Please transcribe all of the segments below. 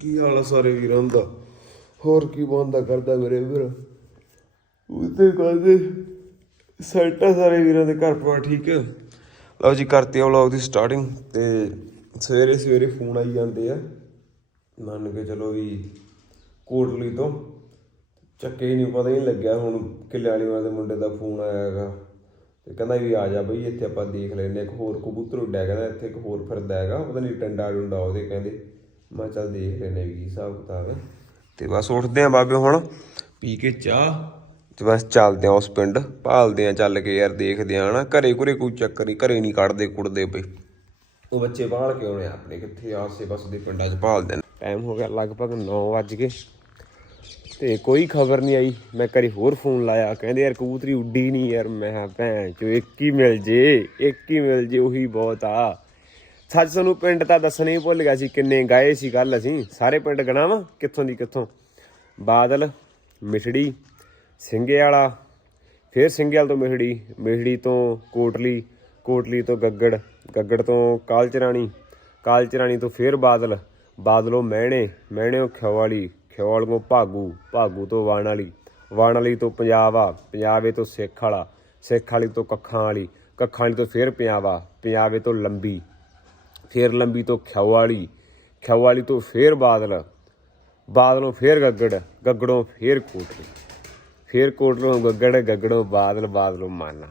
ਕੀ ਹਾਲ ਆ ਸਾਰੇ ਵੀਰਾਂ ਦਾ? ਹੋਰ ਕੀ ਬੰਦਾ ਕਰਦਾ ਮੇਰੇ ਵੀਰ? ਉਹਦੇ ਕਹਿੰਦੇ ਸੈਟਾ ਸਾਰੇ ਵੀਰਾਂ ਦੇ, ਘਰ ਪਾ ਠੀਕ ਹੈ ਲਓ ਜੀ, ਕਰਤੇ ਆ ਵਲੌਗ ਦੀ ਸਟਾਰਟਿੰਗ ਤੇ ਸਵੇਰੇ ਸਵੇਰੇ ਫੋਨ ਆਈ ਜਾਂਦੇ ਆ। ਮੰਨ ਕੇ ਚਲੋ ਵੀ ਕੋਟਲੀ ਤੋਂ। ਚੱਕੇ ਹੀ ਨਹੀਂ ਪਤਾ ਹੀ ਨਹੀਂ ਲੱਗਿਆ ਹੁਣ ਕਿੱਲੇ ਵਾਲੀ ਵਾਲੇ ਮੁੰਡੇ ਦਾ ਫੋਨ ਆਇਆ ਹੈਗਾ। ਤੇ ਕਹਿੰਦਾ ਵੀ ਆ ਜਾ ਬਈ, ਇੱਥੇ ਆਪਾਂ ਦੇਖ ਲੈਨੇ ਇੱਕ ਹੋਰ ਕਬੂਤਰ ਉੱਡਿਆ, ਕਹਿੰਦਾ ਇੱਥੇ ਇੱਕ ਹੋਰ ਫਿਰਦਾ ਹੈਗਾ। ਪਤਾ ਨਹੀਂ ਟੰਡਾ ਡੁੰਡਾ ਉਹਦੇ ਕਹਿੰਦੇ। ਮੈਂ ਕਿਹਾ ਚੱਲ ਦੇਖ ਲੈਨੇ ਵੀ ਕੀ ਹਿਸਾਬ ਕਿਤਾਬ ਹੈ। ਤੇ ਬਸ ਉੱਠਦੇ ਆ ਬਾਬੇ ਹੁਣ। ਪੀ ਕੇ ਚਾਹ। ਤੇ ਬਸ ਚੱਲਦੇ ਆ ਉਸ ਪਿੰਡ। ਭਾਲਦੇ ਆ ਚੱਲ ਕੇ ਯਾਰ ਦੇਖਦੇ ਆ ਹਨਾ। ਘਰੇ ਘੁਰੇ ਕੋਈ ਚੱਕਰ ਨਹੀਂ ਘਰੇ ਨਹੀਂ ਕੱਢਦੇ ਕੁੜਦੇ ਬਈ ਉਹ ਬੱਚੇ ਬਾਹਰ ਕੇ ਆਉਣੇ ਆ ਆਪਣੇ ਕਿੱਥੇ ਆਸੇ ਪਾਸੇ ਦੇ ਪਿੰਡਾਂ 'ਚ ਭਾਲਦੇ ਨੇ ਟਾਈਮ ਹੋ ਗਿਆ ਲਗਭਗ 9 ਵੱਜ ਗਏ। ਤੇ ਕੋਈ ਖਬਰ ਨਹੀਂ ਆਈ। ਮੈਂ ਕਰੀ ਹੋਰ ਫੋਨ ਲਾਇਆ। ਕਹਿੰਦੇ ਯਾਰ ਕਬੂਤਰੀ ਉੱਡੀ ਨਹੀਂ ਯਾਰ। ਮੈਂ ਕਿਹਾ ਭੈਣ ਚੋ ਇੱਕ ਹੀ ਮਿਲ ਜੇ ਇੱਕ ਹੀ ਮਿਲ ਜੇ ਉਹੀ ਬਹੁਤ ਆ। ਸੱਚ ਸਾਨੂੰ ਪਿੰਡ ਤਾਂ ਦੱਸਣਾ ਹੀ ਭੁੱਲ ਗਿਆ ਸੀ ਕਿੰਨੇ ਗਾਏ ਸੀ ਕੱਲ ਅਸੀਂ। ਸਾਰੇ ਪਿੰਡ ਗਣਾਵਾ ਕਿੱਥੋਂ ਦੀ ਕਿੱਥੋਂ। ਬਾਦਲ, ਮਿਠੜੀ ਸਿੰਘੇ ਵਾਲਾ ਫਿਰ ਸਿੰਘੇ ਵਾਲ ਤੋਂ ਮਿਠੜੀ ਮਿਠੜੀ ਤੋਂ ਕੋਟਲੀ ਕੋਟਲੀ ਤੋਂ ਗੱਗੜ ਗੱਗੜ ਤੋਂ ਕਾਲਚਰਾਣੀ ਕਾਲਚਰਾਣੀ ਤੋਂ ਫਿਰ ਬਾਦਲ, ਬਾਦਲੋਂ ਮਹਿਣੇ ਮਹਿਣਿਓ ਖਿਓਵਾਲੀ ਖਿਓਵਾਲੀਓ ਭਾਗੂ ਭਾਗੂ ਤੋਂ ਵਾਣ ਵਾਲੀ ਵਾਣ ਵਾਲੀ ਤੋਂ ਪੰਜਾਬ ਆ ਪੰਜਾਬੇ ਤੋਂ ਸਿੱਖ ਵਾਲਾ ਸਿੱਖ ਵਾਲੀ ਤੋਂ ਕੱਖਾਂ ਵਾਲੀ ਕੱਖਾਂ ਵਾਲੀ ਤੋਂ ਫਿਰ ਪੰਜਾਬਾ ਪੰਜਾਬੇ ਤੋਂ ਲੰਬੀ। ਫਿਰ ਲੰਬੀ ਤੋਂ ਖਿਓਵਾਲੀ ਖਿਓਵਾਲੀ ਤੋਂ ਫਿਰ ਬਾਦਲ, ਬਾਦਲੋਂ ਫਿਰ ਗੱਗੜ, ਗੱਗੜੋਂ ਫਿਰ ਕੋਟਲੀ ਫਿਰ ਕੋਟਲੋਂ ਗੱਗੜ, ਗੱਗੜੋਂ ਬਾਦਲ, ਬਾਦਲੋਂ ਮਾਨਾ।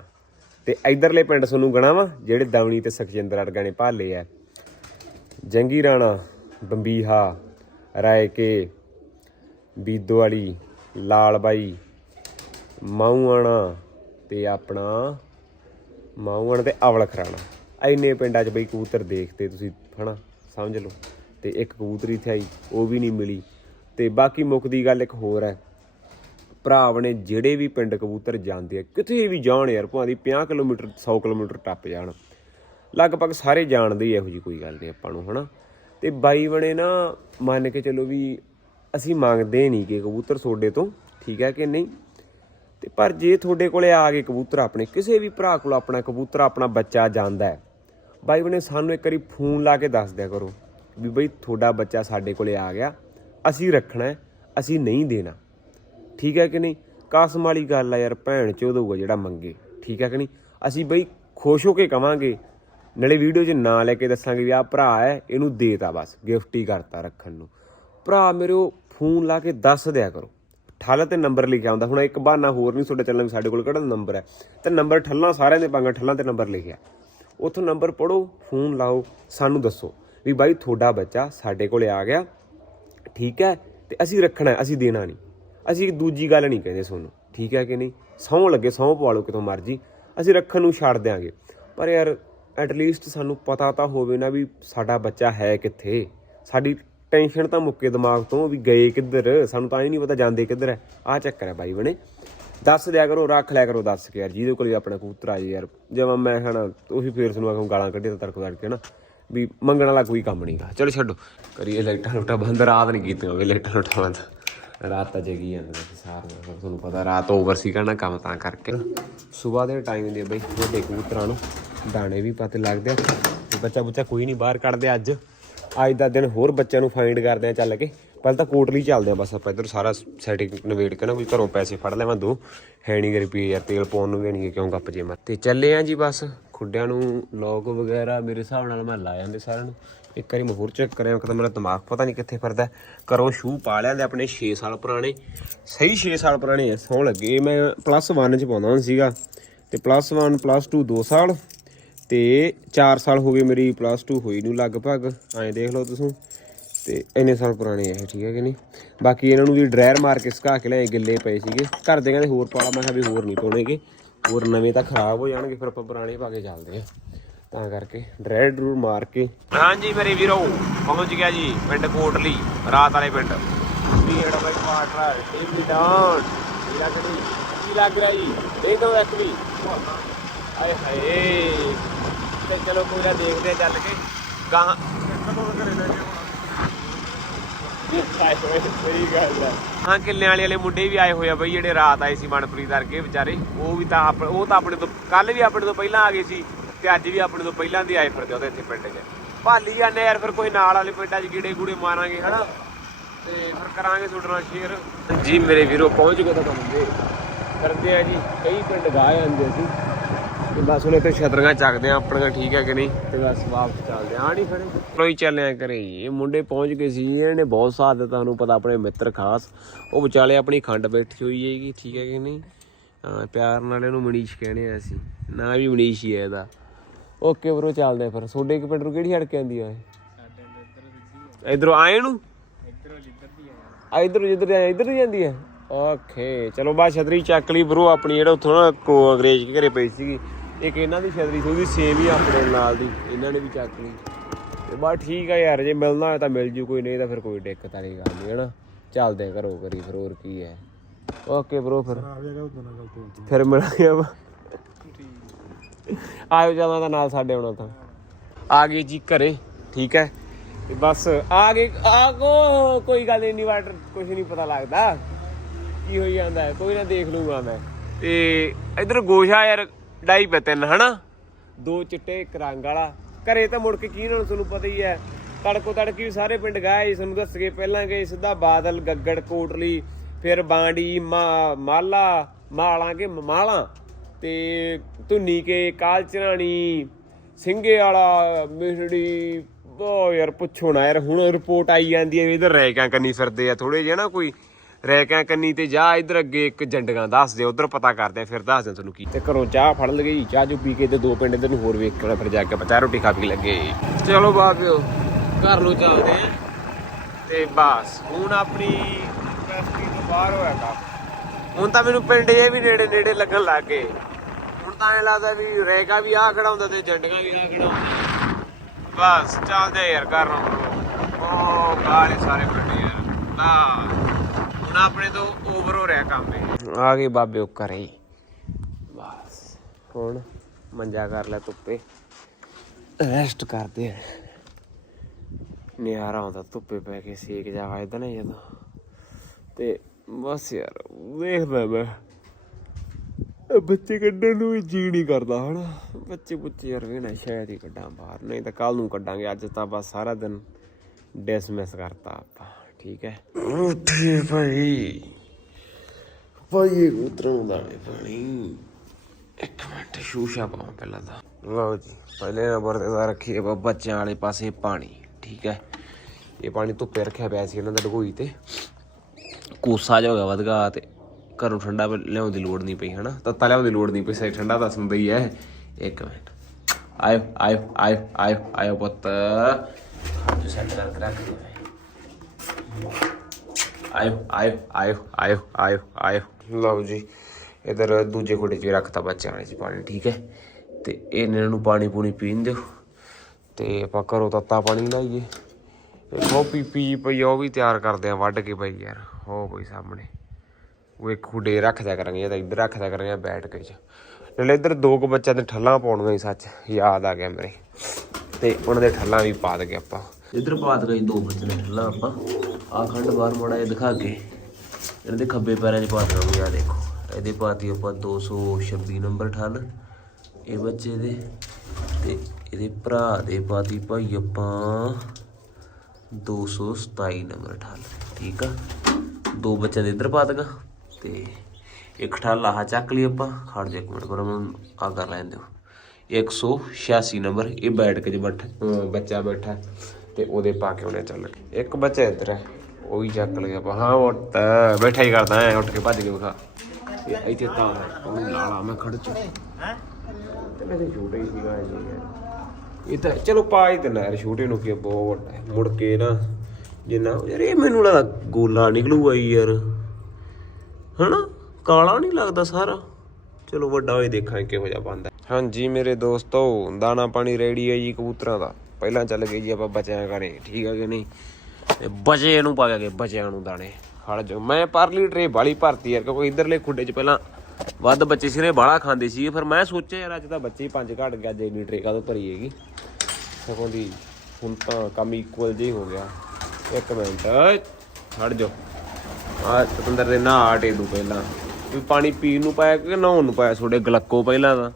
ਤੇ ਇਧਰਲੇ ਪਿੰਡ ਸੋਨੂੰ ਗਣਾ ਵਾ, ਜਿਹੜੇ ਦਵਣੀ ਤੇ ਸੁਖਜਿੰਦਰ ਅਰਗਾ ਨੇ ਭਾਲੇ ਆ। ਜੰਗੀ ਰਾਣਾ, ਬੰਬੀਹਾ ਰਾਏਕੇ ਬੀਦੋ ਵਾਲੀ ਲਾਲ ਬਾਈ ਮਾਊਆਣਾ ਤੇ ਆਪਣਾ, ਮਾਊਆਣਾ ਤੇ ਅਵਲ ਖਰਾਣਾ ਐਨੇ ਪਿੰਡਾਂ 'ਚ ਬਈ ਕਬੂਤਰ ਦੇਖਦੇ ਤੁਸੀਂ, ਹਨਾ, ਸਮਝ ਲਓ। ਤੇ ਇੱਕ ਕਬੂਤਰੀ ਇੱਥੇ ਆਈ, ਉਹ ਵੀ ਨਹੀਂ ਮਿਲੀ। ਤੇ ਬਾਕੀ ਮੁੱਕਦੀ ਗੱਲ ਇੱਕ ਹੋਰ ਹੈ। ਭਰਾ ਨੇ ਜਿਹੜੇ ਵੀ ਪਿੰਡ ਕਬੂਤਰ ਜਾਂਦੇ ਆ ਕਿਤੇ ਵੀ ਜਾਣ ਯਾਰ, ਭਾਵੇਂ 50 ਕਿਲੋਮੀਟਰ 100 ਕਿਲੋਮੀਟਰ ਟੱਪ ਜਾਣ। ਲਗਭਗ ਸਾਰੇ ਜਾਣਦੇ ਹੀ ਇਹੋ ਜੀ ਕੋਈ ਗੱਲ ਨਹੀਂ ਆਪਾਂ ਨੂੰ, ਹਨਾ। ਤੇ ਬਾਈ ਬਣੇ ਨਾ, ਮੰਨ ਕੇ ਚੱਲੋ ਵੀ ਅਸੀਂ ਮੰਗਦੇ ਨਹੀਂ ਕਿ ਕਬੂਤਰ ਤੁਹਾਡੇ ਤੋਂ, ਠੀਕ ਹੈ ਕਿ ਨਹੀਂ? ਤੇ ਪਰ ਜੇ ਤੁਹਾਡੇ ਕੋਲੇ ਆ ਕੇ ਕਬੂਤਰ ਆਪਣੇ, ਕਿਸੇ ਵੀ ਭਰਾ ਕੋਲ ਆਪਣਾ ਕਬੂਤਰ, ਆਪਣਾ ਬੱਚਾ ਜਾਂਦਾ ਹੈ ਬਾਈ ਬਣੇ, ਸਾਨੂੰ ਇੱਕ ਵਾਰੀ ਫੋਨ ਲਾ ਕੇ ਦੱਸ ਦਿਆ ਕਰੋ ਵੀ ਬਈ ਤੁਹਾਡਾ ਬੱਚਾ ਸਾਡੇ ਕੋਲੇ ਆ ਗਿਆ, ਅਸੀਂ ਰੱਖਣਾ ਅਸੀਂ ਨਹੀਂ ਦੇਣਾ। ਠੀਕ ਹੈ ਕਿ ਨਹੀਂ? ਕਾਸਮ ਵਾਲੀ ਗੱਲ ਆ ਯਾਰ, ਭੈਣ ਚੋਦਊਗਾ ਜਿਹੜਾ ਮੰਗੇ। ਠੀਕ ਹੈ ਕਿ ਨਹੀਂ? ਅਸੀਂ ਬਈ ਖੁਸ਼ ਹੋ ਕੇ ਕਵਾਂਗੇ, ਨਾਲੇ ਵੀਡੀਓ 'ਚ ਨਾਂ ਲੈ ਕੇ ਦੱਸਾਂਗੇ ਵੀ ਆਹ ਭਰਾ ਹੈ, ਇਹਨੂੰ ਦੇਤਾ ਬਸ, ਗਿਫਟ ਹੀ ਕਰਤਾ ਰੱਖਣ ਨੂੰ। ਭਰਾ ਮੇਰੇ, ਉਹ ਫੋਨ ਲਾ ਕੇ ਦੱਸ ਦਿਆ ਕਰੋ। ਠੱਲ ਤੇ ਨੰਬਰ ਲਿਖਿਆ ਹੁੰਦਾ, ਹੁਣ ਇੱਕ ਬਹਾਨਾ ਹੋਰ ਨਹੀਂ ਤੁਹਾਡੇ ਚੱਲਣਾ ਵੀ ਸਾਡੇ ਕੋਲ ਕਿਹੜਾ ਨੰਬਰ ਹੈ? ਤੇ ਨੰਬਰ ਠੱਲਾਂ ਸਾਰਿਆਂ ਦੇ ਪਾਂਗਾ, ਠੱਲਾਂ ਤੇ ਨੰਬਰ ਲਿਖਿਆ। ਉੱਥੋਂ ਨੰਬਰ ਪੜੋ ਫੋਨ ਲਾਓ, ਸਾਨੂੰ ਦੱਸੋ ਵੀ ਬਾਈ ਤੁਹਾਡਾ ਬੱਚਾ ਸਾਡੇ ਕੋਲੇ ਆ ਗਿਆ। ਠੀਕ ਹੈ? ਤੇ ਅਸੀਂ ਰੱਖਣਾ, ਅਸੀਂ ਦੇਣਾ ਨਹੀਂ। ਅਸੀਂ ਦੂਜੀ ਗੱਲ ਨਹੀਂ ਕਹਿੰਦੇ ਤੁਹਾਨੂੰ। ਠੀਕ ਹੈ ਕਿ ਨਹੀਂ? ਸਹੁੰ ਲੱਗੇ, ਸਹੁੰ ਪਵਾ ਲਓ ਕਿਤੋਂ ਮਰਜ਼ੀ। ਅਸੀਂ ਰੱਖਣ ਨੂੰ ਛੱਡ ਦਿਆਂਗੇ। ਪਰ ਯਾਰ ਐਟ ਲੀਸਟ ਸਾਨੂੰ ਪਤਾ ਤਾਂ ਹੋਵੇ ਨਾ ਵੀ ਸਾਡਾ ਬੱਚਾ ਹੈ ਕਿੱਥੇ। ਸਾਡੀ ਟੈਨਸ਼ਨ ਤਾਂ ਮੁੱਕੇ ਦਿਮਾਗ ਤੋਂ ਵੀ ਗਏ ਕਿੱਧਰ? ਸਾਨੂੰ ਤਾਂ ਹੀ ਨਹੀਂ ਪਤਾ ਜਾਂਦੇ ਕਿੱਧਰ ਹੈ। ਆਹ ਚੱਕਰ ਹੈ ਬਾਈ ਬਣੇ। ਦੱਸ ਦਿਆ ਕਰੋ, ਰੱਖ ਲਿਆ ਕਰੋ ਦੱਸ ਕੇ ਯਾਰ, ਜਿਹਦੇ ਕੋਲ ਵੀ ਆਪਣਾ ਕਬੂਤਰ ਆ ਜੇ ਯਾਰ। ਜਿਵੇਂ ਮੈਂ ਹਨਾ ਉਹੀ ਫੇਰ ਤੁਹਾਨੂੰ ਆਖਾਂ, ਗਾਲਾਂ ਕੱਢੇ ਤਾਂ ਤੜਕ ਤੜਕੇ ਨਾ, ਵੀ ਮੰਗਣ ਵਾਲਾ ਕੋਈ ਕੰਮ ਨਹੀਂਗਾ। ਚਲੋ ਛੱਡੋ। ਕਰੀਏ ਲਾਈਟਾਂ ਲੁਟਾ ਬੰਦ, ਰਾਤ ਨਹੀਂ ਕੀਤੀਆਂ ਵੀ ਲਾਈਟਾਂ ਲੁਟਾ ਬੰਦ। ਰਾਤ ਤਾਂ ਜਗੀ ਜਾਂਦਾ ਨੇ ਸਾਰੀਆਂ ਤੁਹਾਨੂੰ ਪਤਾ ਰਾਤ ਓਵਰ ਸੀ ਕਰਨਾ ਕੰਮ ਤਾਂ ਕਰਕੇ। ਸਵੇਰ ਦੇ ਟਾਈਮ ਦੇ ਬਈ, ਵੱਡੇ ਕਬੂਤਰਾਂ ਨੂੰ ਦਾਣੇ ਵੀ ਪਤੇ ਲੱਗਦੇ ਆ ਬੱਚਾ ਬੁੱਚਾ ਕੋਈ ਨਹੀਂ ਬਾਹਰ ਕੱਢਦੇ ਅੱਜ। ਅੱਜ ਦਾ ਦਿਨ ਹੋਰ ਬੱਚਿਆਂ ਨੂੰ ਫਾਈਂਡ ਕਰਦੇ ਆ ਚੱਲ ਕੇ। ਪਹਿਲਾਂ ਤਾਂ ਕੋਟਲੀ ਚੱਲਦੇ ਆ ਬਸ ਆਪਾਂ ਇੱਧਰ ਸਾਰਾ ਸੈਟਿੰਗ ਨਵੇੜ ਕੇ ਨਾ ਕੋਈ ਘਰੋਂ ਪੈਸੇ ਫੜ ਲੈਵਾਂ, ਦੋ। ਹੈ ਨਹੀਂ ਰੁਪਏ ਯਾਰ ਤੇਲ ਪਾਉਣ ਨੂੰ ਵੀ ਨਹੀਂ ਕਿਉਂ ਗੱਪ ਜੇ ਮੈਂ ਤੇ ਚੱਲੇ ਆ ਜੀ ਬਸ, ਖੁੱਡਿਆਂ ਨੂੰ ਲੋਕ ਵਗੈਰਾ ਮੇਰੇ ਹਿਸਾਬ ਨਾਲ ਮੈਂ ਲਾ ਜਾਂਦੇ ਸਾਰਿਆਂ ਨੂੰ। ਇੱਕ ਵਾਰੀ ਮੈਂ ਹੋਰ ਚੈੱਕ ਕਰਿਆ ਕਿ ਮੇਰਾ ਦਿਮਾਗ ਪਤਾ ਨਹੀਂ ਕਿੱਥੇ ਫਿਰਦਾ। ਘਰੋਂ ਸ਼ੂ ਪਾ ਲਿਆ ਦੇ ਆਪਣੇ 6 ਸਾਲ ਪੁਰਾਣੇ। ਸਹੀ 6 ਸਾਲ ਪੁਰਾਣੇ ਐ ਸੌ ਲੱਗੇ। ਮੈਂ ਪਲੱਸ 1 ਚ ਪਾਉਂਦਾ ਹੁੰਦਾ ਸੀਗਾ। ਤੇ ਪਲੱਸ 1 ਪਲੱਸ 2 2 ਸਾਲ। ਤੇ 4 ਸਾਲ ਹੋ ਗਏ ਮੇਰੀ ਪਲੱਸ 2 ਹੋਈ ਨੂੰ ਲਗਭਗ। ਐਂ ਦੇਖ ਲਓ ਤੁਸੀਂ। ਤੇ ਇੰਨੇ ਸਾਲ ਪੁਰਾਣੇ ਆ ਇਹ ਠੀਕ ਹੈ ਕਿ ਨਹੀਂ? ਬਾਕੀ ਇਹਨਾਂ ਨੂੰ ਵੀ ਡਰਾਇਰ ਮਾਰ ਕੇ ਸੁਕਾ ਕੇ ਲਿਆਏ ਗਿੱਲੇ ਪਏ ਸੀਗੇ। ਘਰ ਦੇ ਕਹਿੰਦੇ ਹੋਰ ਪਾਲਾ ਮੈਂ ਕਿਹਾ ਵੀ ਹੋਰ ਨਹੀਂ ਪਾਉਣੇਗੇ ਹੋਰ ਨਵੇਂ ਤਾਂ ਖਰਾਬ ਹੋ ਜਾਣਗੇ ਫਿਰ ਆਪਾਂ ਪੁਰਾਣੇ ਪਾ ਕੇ ਚੱਲਦੇ ਆ। ਤਾਂ ਕਰਕੇ ਡਰਾਇਰ ਡਰੂ ਮਾਰ ਕੇ। ਹਾਂਜੀ ਮੇਰੇ ਵੀਰੋ ਪਹੁੰਚ ਗਿਆ ਜੀ ਪਿੰਡ ਕੋਟਲੀ ਰਾਤ ਵਾਲੇ ਪਿੰਡ। ਵੀ ਜਿਹੜਾ ਬਾਈ ਪਾਟਰਾ ਇਹ ਵੀ ਡਾਊਨ ਇਹ ਲੱਗ ਰਹੀ ਕੀ ਲੱਗ ਰਿਹਾ ਦੋ ਇੱਕ ਵੀ। ਆਏ ਹਾਏ। ਤੇ ਚਲੋ ਕੋਈ ਨਾ ਦੇਖਦੇ ਚੱਲ ਕੇ। ਗਾਂ ਆਏ ਹੋਏ ਸਹੀ ਗੱਲ ਹੈ ਹਾਂ ਕਿੱਲੇ ਵਾਲੇ ਵਾਲੇ ਮੁੰਡੇ ਵੀ ਆਏ ਹੋਏ ਆ ਬਈ, ਜਿਹੜੇ ਰਾਤ ਆਏ ਸੀ ਮਨਪ੍ਰੀਤ ਵਰਗੇ ਵਿਚਾਰੇ। ਉਹ ਵੀ ਤਾਂ ਆਪ- ਉਹ ਤਾਂ ਆਪਣੇ ਤੋਂ ਕੱਲ ਵੀ ਆਪਣੇ ਤੋਂ ਪਹਿਲਾਂ ਆ ਗਏ ਸੀ ਤੇ ਅੱਜ ਵੀ ਆਪਣੇ ਤੋਂ ਪਹਿਲਾਂ ਦੇ ਆਏ ਫਿਰਦੇ ਉਹਦੇ ਇੱਥੇ ਪਿੰਡ 'ਚ। ਭਾਲੀ ਜਾਂਦੇ ਯਾਰ, ਫਿਰ ਕੋਈ ਨਾਲ ਵਾਲੇ ਪਿੰਡਾਂ 'ਚ ਗੀੜੇ ਗੂੜੇ ਮਾਰਾਂਗੇ, ਹਨਾ? ਤੇ ਫਿਰ ਕਰਾਂਗੇ ਤੁਹਾਡੇ ਨਾਲ ਸ਼ੇਅਰ ਜੀ ਮੇਰੇ ਵੀਰੋ, ਪਹੁੰਚ ਗਏ ਤਾਂ ਬੰਦੇ ਕਰਦੇ ਆ ਜੀ, ਕਈ ਪਿੰਡ ਗਾਹ ਜਾਂਦੇ ਸੀ ਤੇ ਬਸ ਉਹਨੇ ਤੇ ਛਤਰੀਆਂ ਚੱਕਦੇ ਆ ਆਪਣੀਆਂ ਠੀਕ ਹੈ ਕਿ ਨਹੀਂ? ਤੇ ਬਸ ਵਾਪਸ ਚੱਲਦੇ ਆ। ਨਹੀਂ ਫਿਰ ਕੋਈ ਚੱਲਿਆ ਕਰੇ ਜੀ। ਇਹ ਮੁੰਡੇ ਪਹੁੰਚ ਗਏ ਸੀ ਇਹਨੇ ਬਹੁਤ ਸਾਥ ਦਿੱਤਾ ਤੁਹਾਨੂੰ ਪਤਾ ਆਪਣੇ ਮਿੱਤਰ ਖਾਸ। ਉਹ ਵਿਚਾਲੇ ਆਪਣੀ ਖੰਡ ਬੈਠੀ ਹੋਈ ਹੈਗੀ ਠੀਕ ਹੈ ਕਿ ਨਹੀਂ? ਹਾਂ ਪਿਆਰ ਨਾਲ ਇਹਨੂੰ ਮਨੀਸ਼ ਕਹਿੰਦੇ ਆ ਅਸੀਂ। ਨਾ ਵੀ ਮਨੀਸ਼ ਹੀ ਹੈ ਇਹਦਾ। ਓਕੇ ਬਰੋ ਚੱਲਦੇ ਆ ਫਿਰ। ਤੁਹਾਡੇ ਇੱਕ ਪਿੰਡ ਨੂੰ ਕਿਹੜੀ ਸੜਕ ਆਂਦੀ ਆ ਇਹ? ਇਧਰੋਂ ਆਏ ਨੂੰ ਆ। ਇਧਰ ਜਿੱਧਰ ਆਏ ਇਧਰ ਨੂੰ ਜਾਂਦੀ ਹੈ ਓਕੇ ਚਲੋ ਬਾ ਛਤਰੀ ਚੱਕ ਲਈ ਬਰੋ ਆਪਣੀ ਜਿਹੜਾ ਉੱਥੋਂ ਨਾ ਕੋ ਅੰਗਰੇਜ਼ ਕੇ ਘਰੇ ਪਈ ਸੀਗੀ। ਇੱਕ ਇਹਨਾਂ ਦੀ ਛਤਰੀ ਸੀ ਉਹਦੀ ਸੇਮ ਹੀ ਆਪਣੇ ਨਾਲ ਦੀ ਇਹਨਾਂ ਨੇ ਵੀ ਚੱਕ ਲਈ। ਤੇ ਬਾ ਠੀਕ ਆ ਯਾਰ ਜੇ ਮਿਲਣਾ ਤਾਂ ਮਿਲ ਜੂ ਕੋਈ ਨਹੀਂ ਤਾਂ ਫਿਰ ਕੋਈ ਦਿੱਕਤ ਵਾਲੀ ਗੱਲ ਨਹੀਂ ਹਨਾ? ਚੱਲਦੇ ਘਰੋਂ ਕਰੀ ਫਿਰ ਹੋਰ ਕੀ ਹੈ। ਓਕੇ ਬਰੋ ਫਿਰ। ਫਿਰ ਮਿਲਾਂਗੇ ਆਪਾਂ। ਆਇਓ ਜਾਣਾ ਤਾਂ ਨਾਲ ਸਾਡੇ ਆਉਣਾ ਤਾਂ। ਆ ਗਏ ਜੀ ਘਰੇ ਠੀਕ ਹੈ? ਤੇ ਬਸ ਆ ਗਏ ਆ ਗੋ ਕੋਈ ਗੱਲ ਨਹੀਂ ਇਨਵਰਟਰ ਕੁਝ ਨਹੀਂ ਪਤਾ ਲੱਗਦਾ। ਕੀ ਹੋਈ ਜਾਂਦਾ ਕੋਈ ਨਾ ਦੇਖ ਲੂੰਗਾ ਮੈਂ। ਤੇ ਇਧਰ ਗੋਸ਼ਾ ਯਾਰ ਢਾਈ ਪੈ ਤਿੰਨ, ਹਨਾ? ਦੋ ਚਿੱਟੇ, ਇੱਕ ਰੰਗ ਵਾਲਾ। ਘਰੇ ਤਾਂ ਮੁੜ ਕੇ ਕੀ ਨਾਲ ਤੁਹਾਨੂੰ ਪਤਾ ਹੀ ਹੈ। ਤੜਕੋ ਤੜਕੀ ਵੀ ਸਾਰੇ ਪਿੰਡ ਗਏ ਤੁਹਾਨੂੰ ਦੱਸ ਕੇ ਪਹਿਲਾਂ ਗਏ ਸਿੱਧਾ ਬਾਦਲ, ਗੱਗੜ, ਕੋਟਲੀ, ਫਿਰ ਬਾਂਡੀ, ਮਾ- ਮਾਲਾ, ਮਾਲਾਂ ਕੇ ਮਾਲਾਂ? ਤੇ ਧੁੰਨੀ ਕੇ ਕਾਲਚਰਾਣੀ ਸਿੰਘੇ ਵਾਲਾ ਮਿਹੜੀ ਉਹ ਯਾਰ ਪੁੱਛੋ ਨਾ ਯਾਰ, ਹੁਣ ਰਿਪੋਰਟ ਆਈ ਜਾਂਦੀ ਹੈ, ਵੀ ਇਧਰ ਰੈਕਾਂ ਕੰਨੀ ਫਿਰਦੇ ਆ ਥੋੜੇ ਜਿਹਾ ਨਾ ਕੋਈ ਰੈਕਾਂ ਕੰਨੀ ਤੇ ਜਾ ਇਧਰ ਅੱਗੇ ਇੱਕ ਜੰਡਗਾਂ ਦੱਸ ਦੇ ਉਧਰ ਪਤਾ ਕਰਦੇ ਆ ਫਿਰ ਦੱਸ ਦੇ ਤੁਹਾਨੂੰ ਕੀ। ਤੇ ਘਰੋਂ ਚਾਹ ਫੜ ਲਗੇ ਚਾਹ ਜੋ ਪੀ ਕੇ ਤੇ ਦੋ ਪਿੰਡ ਇਧਰ ਨੂੰ ਹੋਰ ਵੇਖ ਕੇ ਫਿਰ ਜਾ ਕੇ ਪਤਾ ਰੋਟੀ ਖਾ ਪੀ ਲੱਗੇ। ਚਲੋ ਬਾਅਦ ਘਰ ਨੂੰ ਚੱਲਦੇ ਆ। ਤੇ ਬਸ ਹੁਣ ਆਪਣੀ ਕੈਪੈਸਿਟੀ ਤੋਂ ਬਾਹਰ ਹੋਇਆ ਕੰਮ। ਹੁਣ ਤਾਂ ਮੈਨੂੰ ਪਿੰਡ ਇਹ ਵੀ ਨੇੜੇ ਨੇੜੇ ਲੱਗਣ ਲੱਗ ਗਏ। ਹੁਣ ਤਾਂ ਐ ਲੱਗਦਾ ਵੀ ਰੈਗਾ ਵੀ ਆ ਖੜਾ ਹੁੰਦਾ ਤੇ ਜੰਡਗਾ ਵੀ ਆ ਖੜਾ ਹੁੰਦਾ ਬਸ ਚੱਲਦੇ ਯਾਰ ਘਰ ਨੂੰ। ਉਹ ਕਾਲੇ ਸਾਰੇ ਪਿੰਡ ਯਾਰ। ਬਸ। ਹੁਣ ਆਪਣੇ ਤੋਂ ਓਵਰ ਹੋ ਰਿਹਾ ਕੰਮ ਇਹ। ਆ ਗਏ ਬਾਬੇ ਉਹ ਘਰੇ ਬਸ। ਹੁਣ ਮੰਜਾ ਕਰ ਲੈ ਧੁੱਪੇ। ਰੈਸਟ ਕਰਦੇ ਆ। ਨਿਆਰਾ ਆਉਂਦਾ ਧੁੱਪੇ ਪੈ ਕੇ ਸੇਕ ਜਾ ਵੱਜਦਾ ਨਾ ਜਦੋਂ। ਤੇ ਬਸ ਯਾਰ, ਵੇਖਦਾ ਮੈਂ। ਬੱਚੇ ਕੱਢਣ ਨੂੰ ਵੀ ਜੀ ਨਹੀਂ ਕਰਦਾ, ਹਨਾ। ਬੱਚੇ ਬੁੱਚੇ ਯਾਰ ਵੇ ਸ਼ਾਇਦ ਹੀ ਕੱਢਾਂ ਬਾਹਰ। ਨਹੀਂ ਤਾਂ ਕੱਲ ਨੂੰ ਕੱਢਾਂਗੇ, ਅੱਜ ਤਾਂ ਬਸ ਸਾਰਾ ਦਿਨ ਡਿਸਮਿਸ ਕਰਤਾ ਆਪਾਂ। ਠੀਕ ਹੈ। ਉੱਠੇ ਭਾਈ ਭਾਈ ਉਤਰਨ ਦਾਣੇ ਪਾਣੀ। ਇੱਕ ਮਿੰਟ, ਸ਼ੂਸ਼ਾ ਪਾਵਾਂ ਪਹਿਲਾਂ ਤਾਂ। ਲਓ ਜੀ, ਪਹਿਲੇ ਨੰਬਰ ਤੇ ਤਾਂ ਰੱਖੀਏ ਬੱਚਿਆਂ ਵਾਲੇ ਪਾਸੇ ਪਾਣੀ, ਠੀਕ ਹੈ। ਇਹ ਪਾਣੀ ਧੁੱਪੇ ਰੱਖਿਆ ਪਿਆ ਸੀ ਇਹਨਾਂ ਦਾ ਢਗੋਈ ਤੇ। ਕੋਸਾ ਜਿਹਾ ਹੋ ਗਿਆ ਵਧਗਾ ਤੇ। ਘਰੋਂ ਠੰਡਾ ਲਿਆਉਣ ਦੀ ਲੋੜ ਨਹੀਂ ਪਈ, ਹਨਾ? ਤੱਤਾ ਲਿਆਉਣ ਦੀ ਲੋੜ ਨਹੀਂ ਪਈ ਸਹੀ ਠੰਡਾ ਤਾਂ ਹੁੰਦਾ ਹੀ। ਹੈ ਇੱਕ ਮਿੰਟ। ਆਇਓ ਆਇਓ ਆਇਓ ਆਇਓ ਆਇਓ ਪੁੱਤ। ਜੋ ਸੈੱਟ ਰੱਖ ਦਿਓ। ਆਇਓ ਆਇਓ ਆਇਓ ਆਇਓ ਆਇਓ ਆਇਓ। ਲਓ ਜੀ, ਇਧਰ ਦੂਜੇ ਖੁੱਡੇ 'ਚ ਵੀ ਰੱਖਤਾ ਬੱਚਿਆਂ ਨੇ ਜੀ ਪਾਣੀ, ਠੀਕ ਹੈ? ਤੇ ਇਹਨਾਂ ਨੂੰ ਪਾਣੀ ਪੂਣੀ ਪੀਣ ਦਿਓ। ਤੇ ਆਪਾਂ ਘਰੋਂ ਤੱਤਾ ਪਾਣੀ ਲਾਈਏ। ਉਹ ਪੀਪੀ ਜੀ ਪਈ ਉਹ ਵੀ ਤਿਆਰ ਕਰਦੇ ਆ, ਵੱਢ ਕੇ ਪਈ ਯਾਰ, ਹੋ ਕੋਈ ਸਾਹਮਣੇ। ਉਹ ਇੱਕ ਖੁੱਡੇ ਰੱਖਦਾ ਕਰਾਂਗੇ, ਇਹ ਤਾਂ ਇੱਧਰ ਰੱਖਦਾ ਕਰਾਂਗੇ, ਬੈਠ ਕੇ ਚ ਨਾਲੇ ਇੱਧਰ ਦੋ ਕੁ ਬੱਚਿਆਂ ਦੇ ਠੱਲਾਂ ਪਾਉਣੀਆਂ ਸੱਚ, ਯਾਦ ਆ ਗਿਆ ਮੇਰੇ। ਤੇ ਉਹਨਾਂ ਦੇ ਠੱਲਾਂ ਵੀ ਪਾ ਦਗੇ ਆਪਾਂ। ਇੱਧਰ ਪਾ ਦਗੇ ਦੋ ਬੱਚਿਆਂ ਦੇ ਠੱਲਾਂ ਆਪਾਂ। ਆ ਖੰਡ ਬਾਹਰ ਮੋੜਾ ਇਹ ਦਿਖਾ ਕੇ। ਇਹਨਾਂ ਦੇ ਖੱਬੇ ਪੈਰਾਂ 'ਚ ਪਾ ਦਵਾਂਗੇ ਆ ਦੇਖੋ। ਇਹਦੇ ਪਾਤੀ ਆਪਾਂ 226 ਨੰਬਰ ਠੱਲ। ਇਹ ਬੱਚੇ ਦੇ। ਤੇ ਇਹਦੇ ਭਰਾ ਦੇ ਪਾਤੀ ਭਾਈ ਆਪਾਂ 227 ਨੰਬਰ ਠਾਲ। ਠੀਕ ਆ? ਦੋ ਬੱਚਿਆਂ ਦੇ ਇੱਧਰ ਪਾ ਦਗਾ ਤੇ ਇੱਕ ਠਾਲ ਆਹ ਚੱਕ ਲਈ ਆਪਾਂ। ਖੜ ਜਾ ਇੱਕ ਮਿੰਟ ਪਰ ਮੈਂ ਆ ਕਰ ਲੈਣ ਦਿਓ 186 ਨੰਬਰ। ਇਹ ਬੈਠ ਕੇ ਜੇ ਬੱਚਾ ਬੈਠਾ। ਤੇ ਉਹਦੇ ਪਾ ਕੇ ਉਹਨੇ ਚੱਲ ਕੇ ਇੱਕ ਬੱਚਾ ਇੱਧਰ ਹੈ, ਉਹ ਵੀ ਚੱਕ ਲਿਆ ਆਪਾਂ। ਹਾਂ ਉੱਠ ਬੈਠਾ ਹੀ ਕਰਦਾ, ਐ ਉੱਠ ਕੇ ਭੱਜ ਕੇ ਵਿਖਾ। ਇਹ ਇੱਥੇ ਤਾਂ ਉਹਨੂੰ ਲਾਲਾ, ਮੈਂ ਖੜ ਚੁੱਕ। ਤੇ ਮੈਂ ਤੇ ਛੋਟਾ ਹੀ ਸੀਗਾ, ਇਹ ਇਹ ਤਾਂ, ਚਲੋ ਪਾ ਹੀ ਦਿੰਦਾ ਯਾਰ, ਛੋਟੇ ਨੂੰ ਕੀ ਬਹੁਤ ਵੱਡਾ ਹੈ। ਮੁੜ ਕੇ ਨਾ, ਜਿੰਨਾ ਯਾਰ ਇਹ ਮੈਨੂੰ ਲੱਗਦਾ ਗੋਲਾ ਨਿਕਲੂਗਾ ਹੀ ਯਾਰ। ਹਨਾ? ਕਾਲਾ ਨਹੀਂ ਲੱਗਦਾ ਸਾਰਾ। ਚਲੋ ਵੱਡਾ ਹੋਏ ਦੇਖਾਂ ਕਿਹੋ ਜਿਹਾ ਬੰਦਾ ਹਾਂਜੀ, ਮੇਰੇ ਦੋਸਤੋ, ਦਾਣਾ ਪਾਣੀ ਰੈਡੀ ਹੈ ਜੀ ਕਬੂਤਰਾਂ ਦਾ। ਪਹਿਲਾਂ ਚੱਲ ਗਏ ਜੀ ਆਪਾਂ ਬਚਿਆਂ ਕਰੇ ਠੀਕ ਹੈ ਕਿ ਨਹੀਂ? ਤੇ ਬਚੇ ਨੂੰ ਪਾ ਕੇ ਬੱਚਿਆਂ ਨੂੰ ਦਾਣੇ, ਖੜ ਜਾ ਮੈਂ ਪਰਲੀ ਟਰੇ ਬਾਲੀ ਭਰਤੀ ਯਾਰ, ਕਿਉਂਕਿ ਇਧਰਲੇ ਖੁੱਡੇ 'ਚ ਪਹਿਲਾਂ ਵੱਧ ਬੱਚੇ ਸਿਰੇ ਬਾਲਾ ਖਾਂਦੇ ਸੀ। ਫਿਰ ਮੈਂ ਸੋਚਿਆ ਯਾਰ, ਅੱਜ ਤਾਂ ਬੱਚੇ ਹੀ ਪੰਜ ਘਟ ਗਿਆ ਜੇ ਇੰਨੀ ਟਰੇ ਕਾਹਦੋਂ ਭਰੀ ਹੈਗੀ? ਸਗੋਂ ਦੀ ਹੁਣ ਤਾਂ ਕੰਮ ਇਕੁਅਲ ਜਿਹਾ ਹੋ ਗਿਆ। ਇੱਕ ਮਿੰਟ ਖੜ ਜਾ ਆ ਸਤੰਦਰ ਦੇ ਨਾ ਆਟੇ ਦੂ ਪਹਿਲਾਂ। ਵੀ ਪਾਣੀ ਪੀਣ ਨੂੰ ਪਾਇਆ ਕਿ ਨਹਾਉਣ ਨੂੰ ਪਾਇਆ? ਤੁਹਾਡੇ ਗਲੱਕੋ ਪਹਿਲਾਂ ਤਾਂ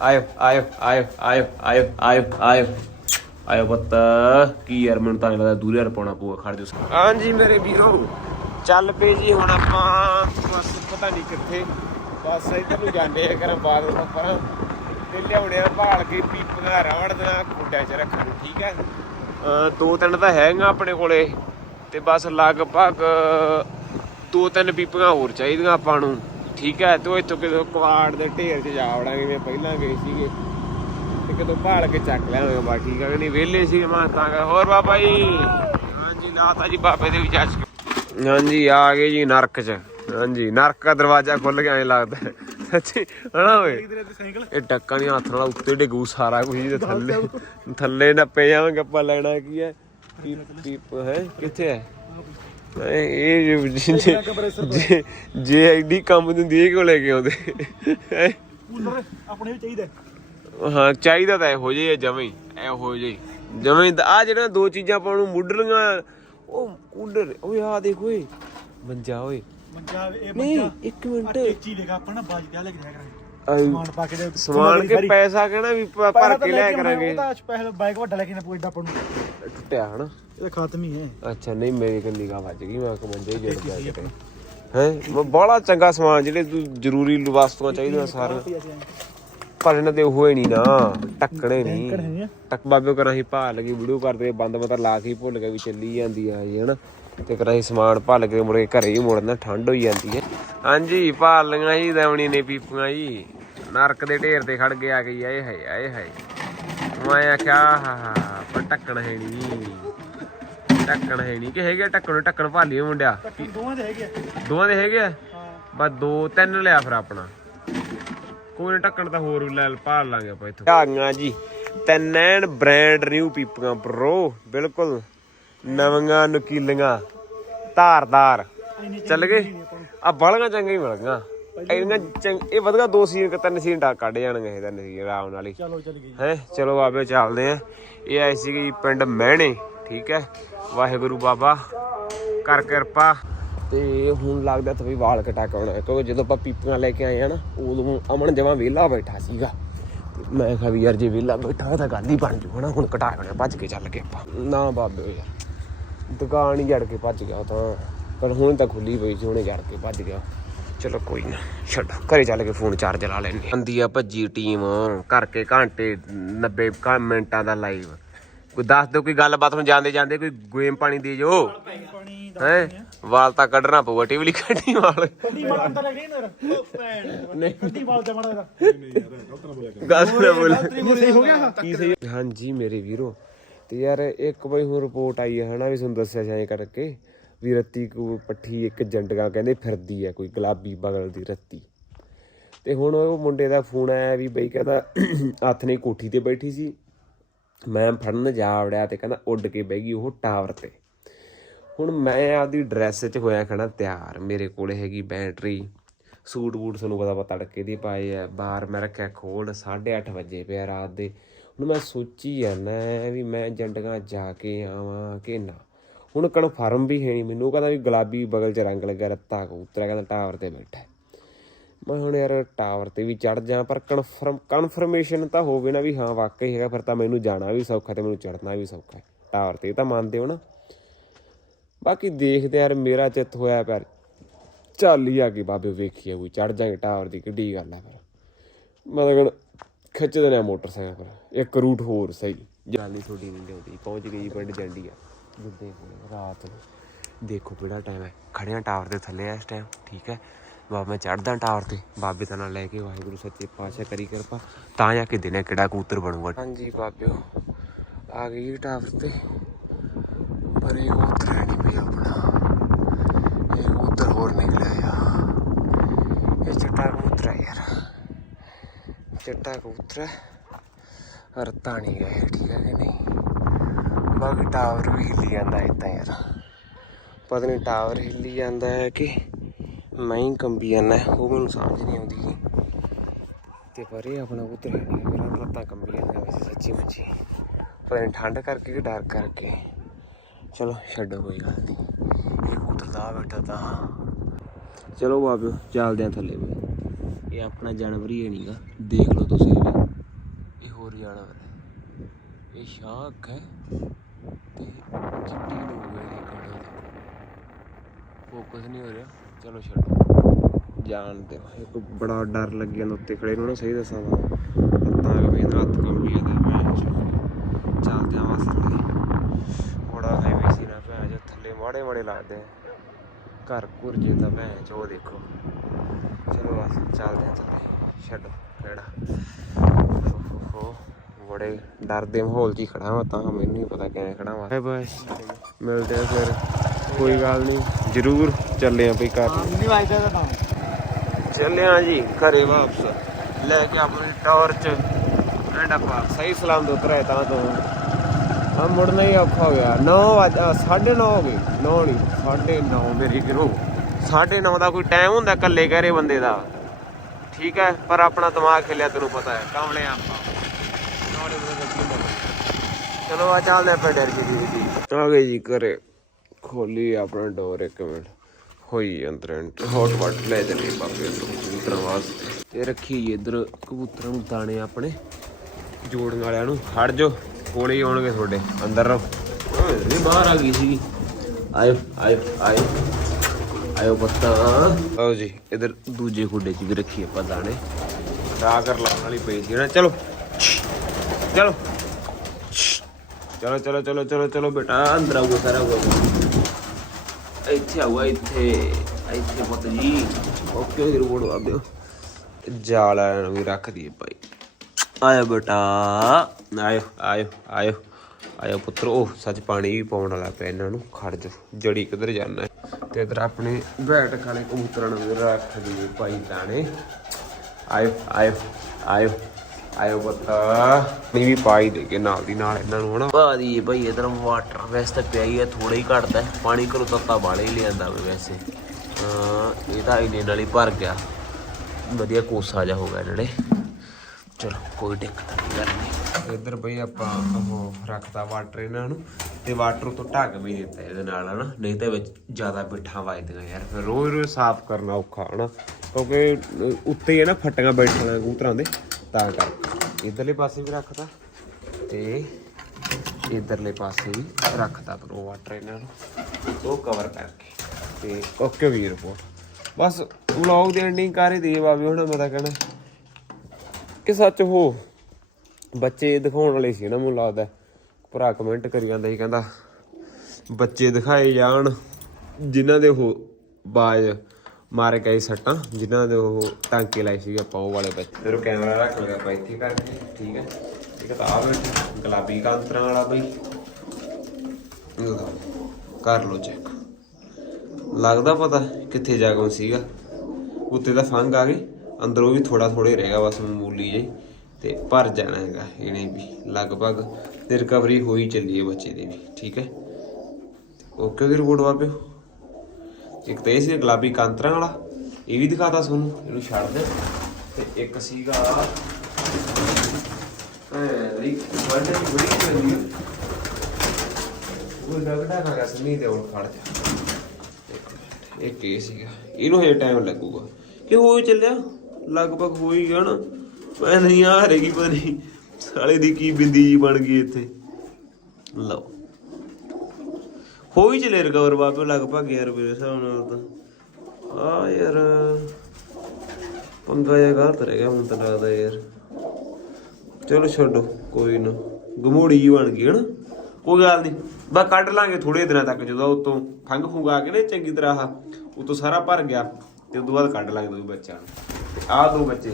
ਆਇਓ ਆਇਓ ਆਇਓ ਆਇਓ ਆਇਓ ਆਇਓ ਆਇਓ। ਆਇਓ ਪੁੱਤ, ਕੀ ਯਾਰ, ਮੈਨੂੰ ਤਾਂ ਨਹੀਂ ਲੱਗਦਾ ਦੂਰੇ ਯਾਰ ਪਾਉਣਾ ਪਊਗਾ, ਖੜ ਜਾ ਹਾਂਜੀ ਮੇਰੇ ਵੀਰੋ, ਚੱਲ ਪਏ ਜੀ ਹੁਣ ਆਪਾਂ, ਬਸ ਪਤਾ ਨਹੀਂ ਕਿੱਥੇ। ਬਸ ਇੱਧਰ ਨੂੰ ਜਾਂਦੇ ਆ ਕਰਾਂ ਬਾਅਦ ਵਿੱਚ ਪਰਾਂ। ਤੇ ਲਿਆਉਣੇ ਆ ਭਾਲ ਕੇ ਪੀਪੀਆਂ ਰਵੜ ਦੇਣਾ ਕੁੱਡਿਆਂ 'ਚ ਰੱਖਣ ਠੀਕ ਹੈ ਦੋ ਤਿੰਨ ਤਾਂ ਹੈਗਾ ਆਪਣੇ ਕੋਲੇ, ਤੇ ਬਸ ਲਗਭਗ ਦੋ ਤਿੰਨ ਪੀਪੀਆਂ ਹੋਰ ਚਾਹੀਦੀਆਂ ਆਪਾਂ ਨੂੰ, ਠੀਕ ਹੈ ਤੇ ਉਹ ਇੱਥੋਂ ਕਿਦੋਂ ਕਵਾੜ ਦੇ ਢੇਰ 'ਚ ਜਾ ਵੜਾਂਗੇ ਪਹਿਲਾਂ ਗਏ ਸੀਗੇ। ਤੇ ਕਿਦੋਂ ਭਾਲ ਕੇ ਚੱਕ ਲਿਆਵਾਂਗੇ ਬਾ ਠੀਕ ਆ ਕਿ ਨਹੀਂ ਵਿਹਲੇ ਸੀ ਮੈਂ ਤਾਂ ਕਰ ਹੋਰ ਬਾਬਾ ਜੀ? ਹਾਂਜੀ ਲਾਤਾ ਜੀ ਬਾਬੇ ਦੇ ਵਿੱਚ ਅੱਜ ਹਾਂਜੀ ਆ ਗਏ ਜੀ ਨਰਕ ਚ। ਹਾਂਜੀ ਨਰਕ ਦਾ ਦਰਵਾਜ਼ਾ ਖੁੱਲ ਗਿਆ ਐ ਲੱਗਦਾ। ਸੱਚੀ ਹਣਾ ਓਏ? ਇਹ ਟੱਕਾ ਨਹੀਂ ਹੱਥ ਨਾਲ ਉੱਤੇ ਡਿੱਗੂ ਸਾਰਾ ਕੁਝ ਤੇ ਥੱਲੇ। ਥੱਲੇ ਨੱਪੇ ਜਾਵਾਂਗੇ ਆਪਾਂ ਲੈਣਾ ਕੀ ਹੈ? ਪੀਪ ਪੀਪ ਹੈ? ਕਿੱਥੇ ਹੈ? ਇਹ ਜੇ- ਜੇ ਐਡੀ ਕੰਮ ਦਿੰਦੀ ਇਹ ਕਿਉਂ ਲੈ ਕੇ ਆਉਂਦੇ? ਆਪਣੇ ਵੀ ਚਾਹੀਦਾ ਹਾਂ ਚਾਹੀਦਾ ਤਾਂ ਇਹੋ ਜਿਹੇ ਜਵੇਂ ਇਹੋ ਜਿਹੇ ਜਵੇਂ ਆ ਜਿਹੜਾ ਦੋ ਚੀਜ਼ਾਂ ਆਪਾਂ ਨੂੰ ਮੁੱਢਲੀਆਂ ਉਹ ਕੂਲਰ ਓਏ ਆ ਦੇਖ ਓਏ ਮੰਜਾ ਓਏ। ਮੰਜਾ ਇਹ ਨਹੀਂ ਮੰਜਾ। ਇੱਕ ਮਿੰਟ। ਟੇਚੀ ਲੇਗਾ ਆਪਾਂ ਨਾ ਬਾਜ ਕੇ ਲੈ ਕੇ ਜਾਇਆ ਕਰਾਂਗੇ ਆਈ, ਸਮਾਨ ਪਾ ਕੇ ਦੇ ਸਮਾਨ ਕੇ ਪੈਸਾ ਕਹਿਣਾ ਵੀ ਭਰ ਕੇ ਕਰਾਂਗੇ। ਬਾਈਕ ਵੱਡਾ ਲੈ ਕੇ ਨਾ ਪੂਰਾ ਆਪਾਂ ਨੂੰ। ਟੁੱਟਿਆ ਹਨਾ। ਇਹ ਖਤਮ ਹੀ ਹੈ। ਅੱਛਾ ਨਹੀਂ ਮੇਰੀ ਕੰਨੀ ਗਾ ਵੱਜ ਗਈ ਮੈਂ ਕਿ ਮੰਜੇ ਹੀ ਗਿਆ ਕਿਤੇ। ਹੈ ਬੜਾ ਚੰਗਾ ਸਮਾਨ ਜਿਹੜੇ ਜ਼ਰੂਰੀ ਵਸਤੂਆਂ ਚਾਹੀਦੀਆਂ ਸਾਰੀਆਂ। ਪਰ ਇਹਨਾਂ ਦੇ ਹੋਏ ਨਹੀਂ ਨਾ ਟੱਕਣੇ ਨਹੀਂ। ਟੱਕ ਬਾਬੇ ਕਰਾਂ ਹੀ ਭਾਲ ਲਗੀ ਵੀਡੀਓ ਕਰਦੇ ਬੰਦ ਮਤਰ ਲਾ ਕੇ ਭੁੱਲ ਗਿਆ ਵੀ ਚੱਲੀ ਜਾਂਦੀ ਆ ਜੀ ਹਨਾ? ਤੇ ਕਰਾਂ ਹੀ ਸਮਾਨ ਭਾਲ ਕੇ ਮੁੜ ਕੇ ਘਰੇ ਹੀ ਮੁੜਨਾ ਠੰਡ ਹੋਈ ਜਾਂਦੀ ਹੈ ਹਾਂਜੀ ਭਾਲ ਲਈਆਂ ਜੀ ਦਵਣੀ ਨੇ ਪੀਪੀਆਂ ਜੀ। ਨਰਕ ਦੇ ਢੇਰ ਤੇ ਖੜ ਗਿਆ ਗਈ ਆਏ ਹਾਏ ਆਏ ਹਾਏ। ਮੈਂ ਆਖਿਆ ਹਾ ਹਾ ਪਰ ਟੱਕਣ ਹੈ ਨਹੀਂ ਟੱਕਣ ਹੈ ਨਹੀਂ ਕਿ ਹੈਗੇ ਟੱਕਣ ਟੱਕਣ ਭਾਲੀਏ ਮੁੰਡਿਆ? ਦੋਵਾਂ ਦੇ ਹੈਗੇ। ਦੋਵਾਂ ਦੇ ਹੈਗੇ ਹਾਂ। ਬਸ ਦੋ ਤਿੰਨ ਲਿਆ ਫਿਰ ਆਪਣਾ। ਕੋਈ ਨਾ ਢੱਕਣ ਤਾਂ ਹੋਰ ਲੈ ਭਾਲ ਲਾਂਗੇ ਆਪਾਂ ਇੱਥੋਂ। ਗਈਆਂ ਜੀ ਤਿੰਨ ਐਨ ਬ੍ਰਾਂਡ ਨਿਊ ਪੀਪੀਆਂ ਬ్రో ਬਿਲਕੁਲ ਨਵੀਆਂ ਨਕੀਲੀਆਂ ਧਾਰਦਾਰ। ਚੱਲ ਗਏ? ਆ ਬੜੀਆਂ ਚੰਗੀਆਂ ਹੀ ਮਿਲ ਗਈਆਂ ਇਹਨਾਂ ਚੰਗ ਇਹ ਵਧਗਾ ਦੋ ਸੀਨ ਕਿ ਤਿੰਨ ਸੀਨ ਟਾ ਕੱਢ ਜਾਣਗੇ ਇਹਦਾ ਨਹੀਂ ਆਰਾਮ ਨਾਲ ਹੀ। ਚਲੋ ਚੱਲ ਗਈ। ਹੈ? ਚਲੋ ਬਾਬੇ ਚੱਲਦੇ ਆ। ਇਹ ਆਈ ਸੀਗੀ ਪਿੰਡ ਮਹਿਣੇ ਠੀਕ ਹੈ? ਵਾਹਿਗੁਰੂ ਬਾਬਾ ਕਰ ਕਿਰਪਾ। ਤੇ ਹੁਣ ਲੱਗਦਾ ਤਾਂ ਵੀ ਵਾਲ ਕਟਾ ਕੇ ਆਉਣਾ ਹੈ, ਕਿਉਂਕਿ ਜਦੋਂ ਆਪਾਂ ਪੀਪੀਆਂ ਲੈ ਕੇ ਆਏ ਆ ਨਾ ਉਦੋਂ ਅਮਨ ਜਮਾ ਵਿਹਲਾ ਬੈਠਾ ਸੀਗਾ। ਮੈਂ ਕਿਹਾ ਵੀ ਯਾਰ ਜੇ ਵਿਹਲਾ ਬੈਠਾ ਤਾਂ ਗੱਲ ਹੀ ਬਣ ਜੂ ਹਨਾ? ਹੁਣ ਕਟਾ ਕੇ ਭੱਜ ਕੇ ਚੱਲ ਗਏ ਆਪਾਂ। ਨਾ ਬਾਬੇ ਯਾਰ ਦੁਕਾਨ ਹੀ ਜੜ ਕੇ ਭੱਜ ਗਿਆ ਤਾਂ। ਪਰ ਹੁਣ ਤਾਂ ਖੁੱਲੀ ਪਈ ਸੀ ਹੁਣੇ ਜੜ ਕੇ ਭੱਜ ਗਿਆ। ਚਲੋ ਕੋਈ ਨਾ ਛੱਡ ਘਰੇ ਚੱਲ ਕੇ ਫੋਨ ਚਾਰਜ ਲਾ ਲੈਣੇ ਆਂਦੀ ਆ ਭੱਜੀ ਟੀਮ ਕਰਕੇ ਘੰਟੇ 90 ਕੁ ਮਿੰਟਾਂ ਦਾ ਲਾਈਵ ਕੋਈ ਦੱਸ ਦਿਓ ਕੋਈ ਗੱਲਬਾਤ ਹੁਣ ਜਾਂਦੇ ਜਾਂਦੇ ਕੋਈ ਗੇਮ ਪਾਣੀ ਦੇ ਜੋ? ਹੈ? ਵਾਲ ਤਾਂ ਕੱਢਣਾ ਪਊਗਾ ਟਿਵਲੀ ਕੱਢੀ ਵਾਲ। ਕੱਢੀ ਵਾਲ ਅੰਦਰ ਲੱਗੇ ਨਾ ਉਹ ਭੈਣ ਨਹੀਂ। ਕੱਢੀ ਵਾਲ ਤੇ ਮਾੜਾ ਗੱਲ ਨਾ ਬੋਲ ਸਹੀ ਹੋ ਗਿਆ ਕੀ ਸਹੀ ਹਾਂਜੀ ਮੇਰੇ ਵੀਰੋ ਤੇ ਯਾਰ ਇੱਕ ਬਈ ਹੁਣ ਰਿਪੋਰਟ ਆਈ ਹੈ ਹਨਾ ਵੀ ਤੁਹਾਨੂੰ ਦੱਸਿਆ ਐਂ ਕਰਕੇ ਵੀ ਰੱਤੀ ਕੋ ਪੱਠੀ ਇੱਕ ਜੰਡਗਾ ਕਹਿੰਦੇ ਫਿਰਦੀ ਹੈ ਕੋਈ ਗੁਲਾਬੀ ਬਗਲ ਦੀ ਰੱਤੀ। ਤੇ ਹੁਣ ਉਹ ਮੁੰਡੇ ਦਾ ਫੋਨ ਆਇਆ ਵੀ ਬਈ ਕਹਿੰਦਾ ਹੱਥ ਨੇ ਕੋਠੀ ਤੇ ਬੈਠੀ ਸੀ। ਮੈਂ ਫੜਨ ਜਾ ਵੜਿਆ ਤੇ ਕਹਿੰਦਾ ਉੱਡ ਕੇ ਬਹਿ ਗਈ ਉਹ ਟਾਵਰ ਤੇ। ਹੁਣ ਮੈਂ ਆਪਦੀ ਡਰੈਸ 'ਚ ਹੋਇਆ ਖੜਾ ਤਿਆਰ, ਮੇਰੇ ਕੋਲੇ ਹੈਗੀ ਬੈਟਰੀ ਸੂਟ ਬੂਟ ਤੁਹਾਨੂੰ ਪਤਾ ਪਤਾ ਤੜਕੇ ਦੀ ਪਾਏ ਆ। ਬਾਹਰ ਮੈਂ ਰੱਖਿਆ ਖੋਲ 8:30 ਵਜੇ ਪਿਆ ਰਾਤ ਦੇ। ਹੁਣ ਮੈਂ ਸੋਚੀ ਜਾਂਦਾ ਵੀ ਮੈਂ ਜੰਡਗਾ ਜਾ ਕੇ ਆਵਾਂ ਕਿ ਨਾ। ਹੁਣ ਕਨਫਰਮ ਵੀ ਹੈ ਨਹੀਂ ਮੈਨੂੰ ਕਹਿੰਦਾ ਵੀ ਗੁਲਾਬੀ ਬਗਲ 'ਚ ਰੰਗ ਲੱਗਾ ਰੱਤਾ ਕਬੂਤਰ ਕਹਿੰਦਾ ਟਾਵਰ ਤੇ ਬੈਠਾ ਮੈਂ ਹੁਣ ਯਾਰ ਟਾਵਰ ਤੇ ਵੀ ਚੜ ਜਾ, ਪਰ ਕਨਫਰਮ ਕਨਫਰਮੇਸ਼ਨ ਤਾਂ ਹੋਵੇ ਨਾ ਵੀ ਹਾਂ, ਵਾਕਈ ਹੈਗਾ, ਫਿਰ ਤਾਂ ਮੈਨੂੰ ਜਾਣਾ ਵੀ ਸੌਖਾ ਤੇ ਮੈਨੂੰ ਚੜਨਾ ਵੀ ਸੌਖਾ ਟਾਵਰ ਤੇ ਤਾਂ ਮੰਨਦੇ ਹੋ ਨਾ। ਬਾਕੀ ਦੇਖਦੇ ਯਾਰ ਮੇਰਾ ਚਿੱਤ ਹੋਇਆ ਪਰ ਚੱਲ ਹੀ ਆ ਕੇ ਬਾਬੇ ਵੇਖੀਏ ਕੋਈ ਚੜ ਜਾਗੇ ਟਾਵਰ ਦੀ ਕਿੱਡੀ ਗੱਲ ਹੈ ਫਿਰ। ਮੈਂ ਤਾਂ ਕਹਿੰਦਾ ਖਿੱਚ ਦੇਣਾ ਮੋਟਰਸਾਈਕਲ ਪਰ ਇੱਕ ਰੂਟ ਹੋਰ ਸਹੀ। ਨਹੀਂ ਤੁਹਾਡੀ ਨਹੀਂ ਲਿਆਉਂਦੀ ਪਹੁੰਚ ਗਈ ਪਿੰਡ ਜੰਡੀ ਆ ਜਿੱਦੇ ਕੋਲ ਰਾਤ ਨੂੰ। ਦੇਖੋ ਕਿਹੜਾ ਟਾਈਮ ਹੈ। ਖੜਿਆ ਟਾਵਰ ਦੇ ਥੱਲੇ ਆ ਇਸ ਟਾਈਮ ਠੀਕ ਹੈ? ਬਾਬਾ ਮੈਂ ਚੜਦਾ ਟਾਵਰ ਤੇ। ਬਾਬੇ ਦਾ ਨਾਲ ਲੈ ਕੇ ਵਾਹਿਗੁਰੂ ਸੱਚੇ ਪਾਤਸ਼ਾਹ ਕਰੀ ਕਿਰਪਾ। ਤਾਂ ਜਾ ਕੇ ਦਿਨੇ ਕਿਹੜਾ ਕਬੂਤਰ ਬਣੂਗਾ। ਹਾਂਜੀ ਬਾਬਿਓ ਆ ਗਈ ਟਾਵਰ ਤੇ। ਪਰ ਇਹ ਕਬੂਤਰ ਹੈ ਨਹੀਂ ਵੀ ਆਪਣਾ ਇਹ ਕਬੂਤਰ ਹੋਰ ਨਿਕਲਿਆ ਆ ਇਹ ਚਿੱਟਾ ਕਬੂਤਰ ਹੈ ਯਾਰ ਚਿੱਟਾ ਕਬੂਤਰ ਹੈ। ਰਤਾ ਨਹੀਂ ਗਏ, ਠੀਕ ਹੈ ਕਿ ਨਹੀਂ? ਬਾਕੀ ਟਾਵਰ ਵੀ ਹਿੱਲੀ ਜਾਂਦਾ ਇਦਾਂ ਯਾਰ। ਪਤਾ ਨਹੀਂ ਟਾਵਰ ਹਿੱਲੀ ਜਾਂਦਾ ਹੈ ਕਿ ਮੈਂ ਹੀ ਕੰਬੀ ਜਾਂਦਾ ਉਹ ਮੈਨੂੰ ਸਮਝ ਨਹੀਂ ਆਉਂਦੀ ਗੀ। ਤੇ ਪਰ ਇਹ ਆਪਣਾ ਕਬੂਤਰ ਹੈ ਨਹੀਂ, ਮੇਰਾ ਲੱਤਾਂ ਕੰਬੀ ਜਾਂਦਾ ਵੈਸੇ ਸੱਚੀ ਮੁੱਚੀ ਪਤਾ ਨਹੀਂ ਠੰਡ ਕਰਕੇ ਕਿ ਡਰ ਕਰਕੇ। ਚਲੋ ਛੱਡੋ ਕੋਈ ਗੱਲ ਨਹੀਂ, ਇਹ ਕਬੂਤਰ ਦਾ ਬੈਠਾ ਤਾਂ। ਚਲੋ ਬਾਬਿਓ ਚੱਲਦੇ ਆ ਥੱਲੇ ਵੀ। ਇਹ ਆਪਣਾ ਜਾਨਵਰ ਹੀ ਹੈ ਨਹੀਂਗਾ ਦੇਖ ਲਓ ਤੁਸੀਂ ਵੀ, ਇਹ ਹੋਰ ਜਾਨਵਰ ਹੈ ਇਹ ਸ਼ਾਖ ਹੈ ਤੇ ਚਿੱਟੀ ਲੋਗ ਹੈ ਇਹ ਫੋਕਸ ਨਹੀਂ ਹੋ ਰਿਹਾ। ਚਲੋ ਛੱਡੋ। ਜਾਣ ਤੇ ਇੱਕ ਬੜਾ ਡਰ ਲੱਗਿਆ ਨੂੰ ਉੱਤੇ ਖੜੇ ਨੂੰ ਨਾ ਸਹੀ ਦੱਸਾਂ ਤਾਂ ਹੱਥਾਂ ਕਮੀ ਨਾਲ ਹੱਥ ਕੰਬੀ ਜਾਂਦੇ ਮੈਂ ਚੱਲਦੇ ਆਵਾਂ ਥੱਲੇ ਬੜਾ ਹੈਵੀ ਸੀ ਨਾ ਭੈਣ ਜੋ, ਥੱਲੇ ਮਾੜੇ ਮਾੜੇ ਲੱਗਦੇ ਘਰ ਘੁਰ ਜੇ ਤਾਂ ਭੈਣ ਚੋ ਦੇਖੋ। ਚਲੋ ਬਸ, ਚੱਲਦੇ ਆ ਥੱਲੇ ਛੱਡੋ। ਓਹੋ ਬੜੇ ਡਰ ਦੇ ਮਾਹੌਲ 'ਚ ਹੀ ਖੜਾ ਹਾਂ ਤਾਂ ਮੈਨੂੰ ਨਹੀਂ ਪਤਾ ਕਿਵੇਂ ਖੜਾ ਹਾਂ ਬਾਏ ਮਿਲਦੇ ਆ ਫਿਰ ਕੋਈ ਗੱਲ ਨਹੀਂ ਜ਼ਰੂਰ ਚੱਲੇ ਆ ਬਈ ਘਰ। ਚੱਲੇ ਆ ਜੀ ਘਰੇ ਵਾਪਸ। ਲੈ ਕੇ ਆਪਣੀ ਟਾਰਚ ਐਂਡ ਆਪਾਂ ਸਹੀ ਸਲਾਮ ਦੇ ਉਤਰੇ ਤਾਂ ਤੋਂ। ਆ ਮੁੜਨਾ ਹੀ ਔਖਾ ਹੋ ਗਿਆ। 9 ਵਜ 9:30 ਹੋ ਗਏ। 9 ਨਹੀਂ 9:30 ਮੇਰੀ ਗਿਰੋ 9:30 ਦਾ ਕੋਈ ਟਾਈਮ ਹੁੰਦਾ ਇਕੱਲੇ ਘਰੇ ਬੰਦੇ ਦਾ। ਠੀਕ ਹੈ, ਪਰ ਆਪਣਾ ਦਿਮਾਗ ਖਿਲਿਆ ਤੈਨੂੰ ਪਤਾ ਹੈ। ਕਾਮਲੇ ਆਪਾਂ। ਚਲੋ, ਆ ਚੱਲਦੇ ਆਪਾਂ ਡਰ ਜੀ ਜੀ ਆ ਗਏ ਜੀ ਘਰੇ। ਖੋਲੀ ਆਪਣਾ ਡੋਰ ਇੱਕ ਮਿੰਟ। ਹੋਈ ਅੰਦਰ ਹੌਟ ਵਾਟਰ ਲੈ ਚੱਲੇ ਬਾਬੇ ਕਬੂਤਰਾਂ ਵਾਸਤੇ। ਤੇ ਰੱਖੀ ਇਧਰ ਕਬੂਤਰਾਂ ਨੂੰ ਦਾਣੇ ਆਪਣੇ। ਜੋੜਨ ਵਾਲਿਆਂ ਨੂੰ। ਖੜ ਜੋ ਕੋਲੇ ਹੀ ਆਉਣਗੇ ਤੁਹਾਡੇ। ਅੰਦਰ ਰਹੋ। ਓਏ, ਇਹ ਬਾਹਰ ਆ ਗਈ ਸੀਗੀ। ਆਇਓ ਆਇਓ ਆਇਓ। ਆਇਓ ਬੱਤਾ ਆਓ ਜੀ, ਇਧਰ ਦੂਜੇ ਖੁੱਡੇ 'ਚ ਵੀ ਰੱਖੀ ਆਪਾਂ ਦਾਣੇ। ਰਾ ਕਰ ਲਾਉਣ ਵਾਲੀ ਪਈ ਸੀ ਨਾ, ਚਲੋ। ਚਲੋ। ਚਲੋ ਚਲੋ ਚਲੋ ਚਲੋ ਚਲੋ ਬੇਟਾ, ਅੰਦਰ ਆਊਗਾ ਸਾਰਾ ਕੁਝ ਇੱਥੇ ਆਊਗਾ, ਇੱਥੇ। ਇੱਥੇ ਪੁੱਤ ਜੀ। ਓਕੇ ਰਿਪੋਰਟ ਆ ਦਿਓ। ਜਾਲ ਆਇਆ ਨੂੰ ਵੀ ਰੱਖ ਦਈਏ ਭਾਈ। ਆਇਆ ਬੇਟਾ। ਆਇਓ ਆਇਓ ਆਇਓ। ਆਇਓ ਪੁੱਤਰ ਉਹ ਸੱਚ ਪਾਣੀ ਵੀ ਪਾਉਣ ਵਾਲਾ ਪਿਆ ਇਹਨਾਂ ਨੂੰ। ਖੜ ਜਾ ਜੜੀ ਕਿੱਧਰ ਜਾਣਾ ਤੇ ਇਧਰ ਆਪਣੇ ਬੈਠ ਖਾਣੇ ਕਬੂਤਰਾਂ ਨੂੰ ਵੀ ਰੱਖ ਦਈਏ ਭਾਈ ਦਾਣੇ ਆਇਓ ਆਇਓ ਆਇਓ ਆਇਓ ਬੱਤਾ ਨਹੀਂ ਵੀ ਪਾਈ ਦੇ ਕੇ ਨਾਲ ਦੀ ਨਾਲ ਇਹਨਾਂ ਨੂੰ ਹਨਾ। ਪਾ ਦੀ ਭਾਈ, ਇਧਰ ਵਾਟਰ ਵੈਸੇ ਤਾਂ ਪਿਆ ਹੀ ਹੈ ਥੋੜਾ ਹੀ ਘਟਦਾ ਪਾਣੀ ਘਰੋਂ ਤੱਤਾ ਬਾਲੇ ਹੀ ਲਿਆਂਦਾ ਮੈਂ ਵੈਸੇ। ਇਹ ਤਾਂ ਇਹਨੇ ਨਾਲ ਹੀ ਭਰ ਗਿਆ। ਵਧੀਆ ਕੋਸਾ ਜਾ ਹੋ ਗਿਆ ਜਿਹੜੇ। ਚਲੋ, ਕੋਈ ਦਿੱਕਤ ਨਹੀਂ ਕਰਨੀ। ਇੱਧਰ ਬਈ ਆਪਾਂ ਉਹ ਰੱਖਤਾ ਵਾਟਰ ਇਹਨਾਂ ਨੂੰ ਤੇ ਵਾਟਰ ਤੋਂ ਢੱਕ ਵੀ ਦਿੱਤਾ ਇਹਦੇ ਨਾਲ, ਹਨਾ? ਨਹੀਂ ਤਾਂ ਵਿੱਚ ਜ਼ਿਆਦਾ ਪਿੱਠਾਂ ਵੱਜਦੀਆਂ ਯਾਰ, ਫਿਰ ਰੋਜ਼ ਰੋਜ਼ ਸਾਫ਼ ਕਰਨਾ ਔਖਾ, ਹਨਾ? ਕਿਉਂਕਿ ਉੱਤੇ ਹੀ ਹੈ ਨਾ ਫੱਟੀਆਂ ਬੈਠਣਾ ਕਬੂਤਰਾਂ ਦੇ, ਤਾਂ ਕਰਕੇ। ਇਧਰਲੇ ਪਾਸੇ ਵੀ ਰੱਖਤਾ ਤੇ ਇਧਰਲੇ ਪਾਸੇ ਵੀ ਰੱਖਤਾ ਪ੍ਰੋ ਵਾਟਰ ਇਹਨਾਂ ਨੂੰ ਉਹ ਕਵਰ ਕਰਕੇ। ਤੇ ਓਕੇ ਵੀ ਰਿਪੋਰਟ ਬਸ ਵਲੌਗ ਦੀ ਐਂਡਿੰਗ ਕਰ ਹੀ ਦੇ ਬਾਬੇ ਹੁਣ ਮੈਂ ਤਾਂ ਕਹਿਣਾ ਕਿ ਸੱਚ ਹੋ। ਬੱਚੇ ਦਿਖਾਉਣ ਵਾਲੇ ਸੀ ਨਾ, ਮੈਨੂੰ ਲੱਗਦਾ। ਭਰਾ ਕਮੈਂਟ ਕਰੀ ਜਾਂਦਾ ਸੀ, ਕਹਿੰਦਾ, ਬੱਚੇ ਦਿਖਾਏ ਜਾਣ, ਜਿਨ੍ਹਾਂ ਦੇ ਉਹ ਬਾਜ ਮਾਰੇ ਗਏ ਸੱਟਾਂ, ਜਿਨ੍ਹਾਂ ਦੇ ਉਹ ਟਾਂਕੇ ਲਾਏ ਸੀ ਆਪਾਂ, ਉਹ ਵਾਲੇ ਬੱਚੇ। ਫਿਰ ਕੈਮਰਾ ਰੱਖ ਲਿਆ ਆਪਾਂ ਇੱਥੇ ਕਰਕੇ ਠੀਕ ਹੈ। ਇੱਕ ਤਾਂ ਆ ਬੈਠਾ, ਗੁਲਾਬੀ ਕਾਂਤਰਾਂ ਵਾਲਾ ਬਈ। ਕਰ ਲੋ ਚੈੱਕ ਲੱਗਦਾ ਪਤਾ ਕਿੱਥੇ ਜਾਗੋ ਸੀਗਾ। ਉੱਤੇ ਤਾਂ ਫੰਗ ਆ ਗਈ, ਅੰਦਰੋਂ ਵੀ ਥੋੜਾ ਥੋੜੇ ਰਹਿ ਗਿਆ ਬਸ, ਮਾਮੂਲੀ ਜਿਹੀ। ਤੇ ਭਰ ਜਾਣਾ ਹੈਗਾ ਇਹਨੇ ਵੀ। ਲਗਭਗ ਤੇ ਰਿਕਵਰੀ ਹੀ ਚੱਲੀ ਹੈ ਬੱਚੇ ਦੀ ਵੀ, ਠੀਕ ਹੈ? ਓਕੇ ਦੀ ਰਿਪੋਰਟ ਵਾਪਿਓ। ਇੱਕ ਤਾਂ ਇਹ ਸੀ ਗੁਲਾਬੀ ਕਾਂਤਰਾਂ ਵਾਲਾ, ਇਹ ਵੀ ਦਿਖਾਤਾ ਤੁਹਾਨੂੰ, ਇਹਨੂੰ ਛੱਡ ਦੇ। ਤੇ ਇੱਕ ਸੀਗਾ, ਐ ਵੀ ਵਰਡ ਦੀ ਚੱਲੀ ਉਹ ਲੱਗਦਾ ਹੈਗਾ ਸਮੀ ਤੇ ਹੁਣ ਖੜ ਜਾ। ਇੱਕ ਇਹ ਕੀ ਸੀਗਾ। ਇਹਨੂੰ ਹਜੇ ਟਾਈਮ ਲੱਗੂਗਾ। ਕਿ ਹੋ ਚੱਲਿਆ। ਲਗਭਗ ਹੋ ਹੀ ਗਿਆ ਨਾ। ਮੈਂ ਨਹੀਂ ਆ ਰਹੇਗੀ ਪਤਾ ਨਹੀਂ ਸਾਲੇ ਦੀ ਕੀ ਬਿੰਦੀ ਜੀ ਬਣ ਗਈ ਇੱਥੇ। ਲਓ। ਹੋ ਹੀ ਚੱਲੇ ਰਿਕਵਰ ਬਾਬੇ ਲਗਭਗ ਯਾਰ ਮੇਰੇ ਹਿਸਾਬ ਨਾਲ ਤਾਂ। ਆ ਯਾਰ, ਪੰਗਾ ਜਿਹਾ ਗਲਤ ਰਹਿ ਗਿਆ ਹੁਣ ਤਾਂ ਲੱਗਦਾ ਯਾਰ। ਚਲੋ ਛੱਡੋ, ਕੋਈ ਨਾ। ਗਮੋੜੀ ਜੀ ਬਣ ਗਈ, ਹਨਾ? ਕੋਈ ਗੱਲ ਨਹੀਂ। ਬਸ ਕੱਢ ਲਾਂਗੇ ਥੋੜੇ ਦਿਨਾਂ ਤੱਕ, ਜਦੋਂ ਉਤੋਂ ਫੰਗ ਫੁੰਗ ਆ ਕੇ ਨੇ ਚੰਗੀ ਤਰ੍ਹਾਂ ਆਹ, ਉਤੋਂ ਸਾਰਾ ਭਰ ਗਿਆ, ਤੇ ਉਦੋਂ ਬਾਅਦ ਕੱਢ ਲਾਂਗੇ ਦੋ ਬੱਚਿਆਂ ਨੂੰ। ਆਹ ਦੋ ਬੱਚੇ।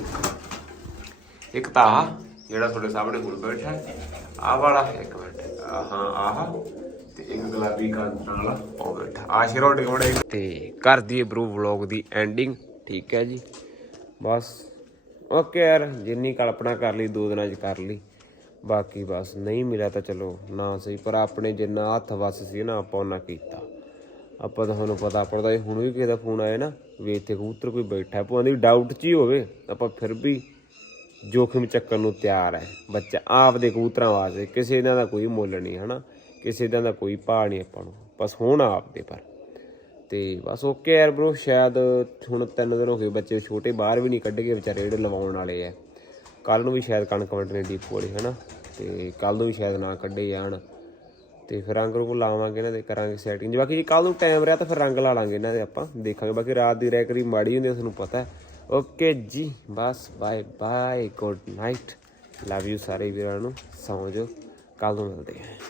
ਇੱਕ ਤਾਂ ਆਹ, ਜਿਹੜਾ ਤੁਹਾਡੇ ਸਾਹਮਣੇ ਹੁਣ ਬੈਠਾ ਹੈ, ਆਹ ਵਾਲਾ, ਇੱਕ ਮਿੰਟ, ਆਹ ਹਾਂ ਆਹ, ਤੇ ਇੱਕ ਗੁਲਾਬੀ ਕਾਂਤਰਾਂ ਵਾਲਾ ਉਹ ਬੈਠਾ। ਆਸ਼ੀਰਵਾਦ ਬੜੇ ਤੇ ਕਰ ਦਈਏ ਬਰੂ ਵਲੌਗ ਦੀ ਐਂਡਿੰਗ ਠੀਕ ਹੈ ਜੀ? ਬਸ ਓਕੇ ਯਾਰ, ਜਿੰਨੀ ਕਲਪਨਾ ਕਰ ਲਈ, ਦੋ ਦਿਨਾਂ 'ਚ ਕਰ ਲਈ। ਬਾਕੀ ਬਸ, ਨਹੀਂ ਮਿਲਿਆ ਤਾਂ ਚਲੋ, ਨਾ ਸਹੀ, ਪਰ ਆਪਣੇ ਜਿੰਨਾ ਹੱਥ ਵਸ ਸੀ ਨਾ, ਆਪਾਂ ਉਹਨਾਂ ਕੀਤਾ। ਆਪਾਂ ਤਾਂ ਤੁਹਾਨੂੰ ਪਤਾ ਪੜਦਾ ਇਹ ਹੁਣ ਵੀ ਕਿਸੇ ਦਾ ਫੋਨ ਆਇਆ ਨਾ, ਵੀ ਇੱਥੇ ਕਬੂਤਰ ਕੋਈ ਬੈਠਾ, ਭਾਵੇਂ ਡਾਊਟ 'ਚ ਹੀ ਹੋਵੇ, ਆਪਾਂ ਫਿਰ ਵੀ ਜੋਖਮ ਚੱਕਣ ਨੂੰ ਤਿਆਰ ਹੈ। ਬੱਚਾ ਆਪ ਦੇ ਕਬੂਤਰਾਂ ਵਾਸਤੇ ਕਿਸੇ ਇਹਨਾਂ ਦਾ ਕੋਈ ਮੁੱਲ ਨਹੀਂ, ਹਨਾ? ਕਿਸੇ ਇਹਨਾਂ ਦਾ ਕੋਈ ਭਾਅ ਨਹੀਂ ਆਪਾਂ ਨੂੰ। ਬਸ ਹੋਣ ਆਪ ਦੇ ਪਰ। ਤੇ ਬਸ ਓਕੇ ਯਾਰ ਬ్రో ਸ਼ਾਇਦ ਹੁਣ ਤਿੰਨ ਦਿਨ ਹੋ ਗਏ ਬੱਚੇ ਛੋਟੇ, ਬਾਹਰ ਵੀ ਨਹੀਂ ਕੱਢ ਕੇ ਵਿਚਾਰੇ ਜਿਹੜੇ ਲਵਾਉਣ ਵਾਲੇ ਆ। ਕੱਲ ਨੂੰ ਵੀ ਸ਼ਾਇਦ ਕਣਕ ਵੰਡਣੇ ਡੀਪ ਵਾਲੇ ਨਾ ਤੇ ਕੱਲ ਨੂੰ ਵੀ ਸ਼ਾਇਦ ਨਾ ਕੱਢੇ ਜਾਣ। ਤੇ ਫਿਰ ਰੰਗ ਰੂਪ ਲਾਵਾਂਗੇ ਇਹਨਾਂ ਦੇ, ਕਰਾਂਗੇ ਸੈਟਿੰਗ ਬਾਕੀ ਜੇ ਕੱਲ ਨੂੰ ਟਾਈਮ ਰਿਹਾ ਤਾਂ ਫਿਰ ਰੰਗ ਲਾ ਲਾਂਗੇ ਇਹਨਾਂ ਦੇ ਆਪਾਂ। ਦੇਖਾਂਗੇ, ਬਾਕੀ ਰਾਤ ਦੀ ਰੈਕਰੀ ਮਾੜੀ ਹੁੰਦੀ ਤੁਹਾਨੂੰ ਪਤਾ ਹੈ। ਓਕੇ ਜੀ, ਬਸ bye bye good night love you ਸਾਰੇ ਵੀਰਾਂ ਨੂੰ, ਸੌਂ ਜਾਓ ਕੱਲ ਨੂੰ ਮਿਲਦੇ ਹਾਂ।